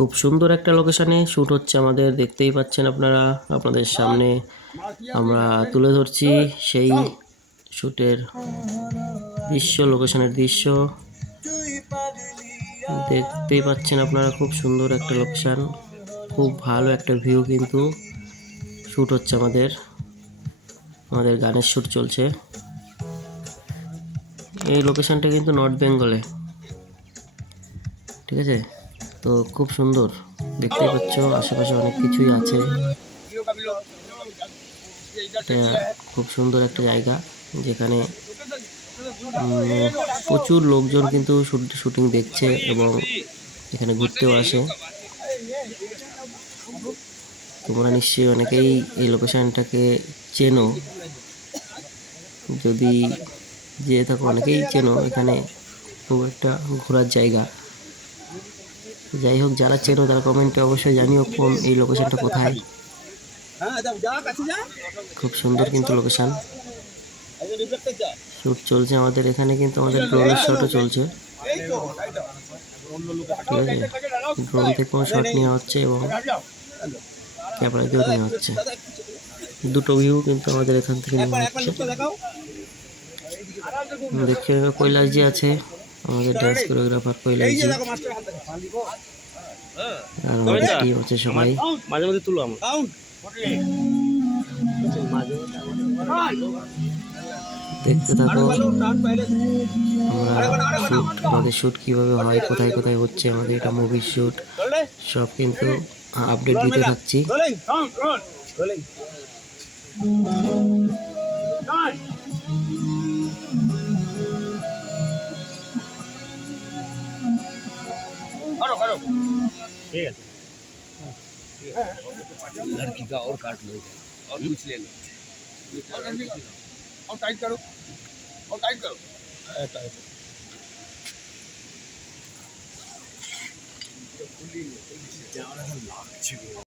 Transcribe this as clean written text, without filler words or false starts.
খুব সুন্দর একটা লোকেশনে শ্যুট হচ্ছে আমাদের, দেখতেই পাচ্ছেন আপনারা। আপনাদের সামনে আমরা তুলে ধরছি সেই শ্যুটের দৃশ্য, লোকেশনের দৃশ্য দেখতেই পাচ্ছেন আপনারা। খুব সুন্দর একটা লোকেশন, খুব ভালো একটা ভিউ, কিন্তু শ্যুট হচ্ছে আমাদের গানের শ্যুট চলছে। এই লোকেশনটা কিন্তু নর্থ বেঙ্গলে, ঠিক আছে? তো খুব সুন্দর, দেখতেই পাচ্ছ আশেপাশে অনেক কিছুই আছে। এটা খুব সুন্দর একটা জায়গা, যেখানে প্রচুর লোকজন কিন্তু শুটিং দেখছে এবং এখানে ঘুরতেও আসে। তোমরা নিশ্চয়ই অনেকেই এই লোকেশনটাকে চেনো, যদি যেয়ে থাকো অনেকেই চেনো। এখানে খুব একটা ঘোরার জায়গা। যাই হোক, যারা চেনো তারা কমেন্টে অবশ্যই জানিও কোন এই লোকেশনটা কোথায়। খুব সুন্দর কিন্তু লোকেশন। শ্যুট চলছে আমাদের এখানে, কিন্তু আমাদের ড্রোনের শটও চলছে, ঠিক আছে? ড্রোন থেকেও শট নেওয়া হচ্ছে এবং ক্যামেরা দিয়েও নেওয়া হচ্ছে। দুটো ভিউ কিন্তু আমাদের এখান থেকে নেওয়া হচ্ছে। দেখতে কৈলাসজি আছে, আমাদের ডান্স কোরিওগ্রাফার কৈলাসজি, আর আমাদের টিম আছে সবাই। মাঝে মাঝে তুলো দেখতে থাকো আমাদের শ্যুট কিভাবে হয়, কোথায় কোথায় হচ্ছে আমাদের এটা মুভির শ্যুট, সব কিন্তু আপডেট দিতে থাকছি। ঠিক আছে, लड़की का और काट लो और कुछ ले लो और टाइट करो और टाइट करो टाइट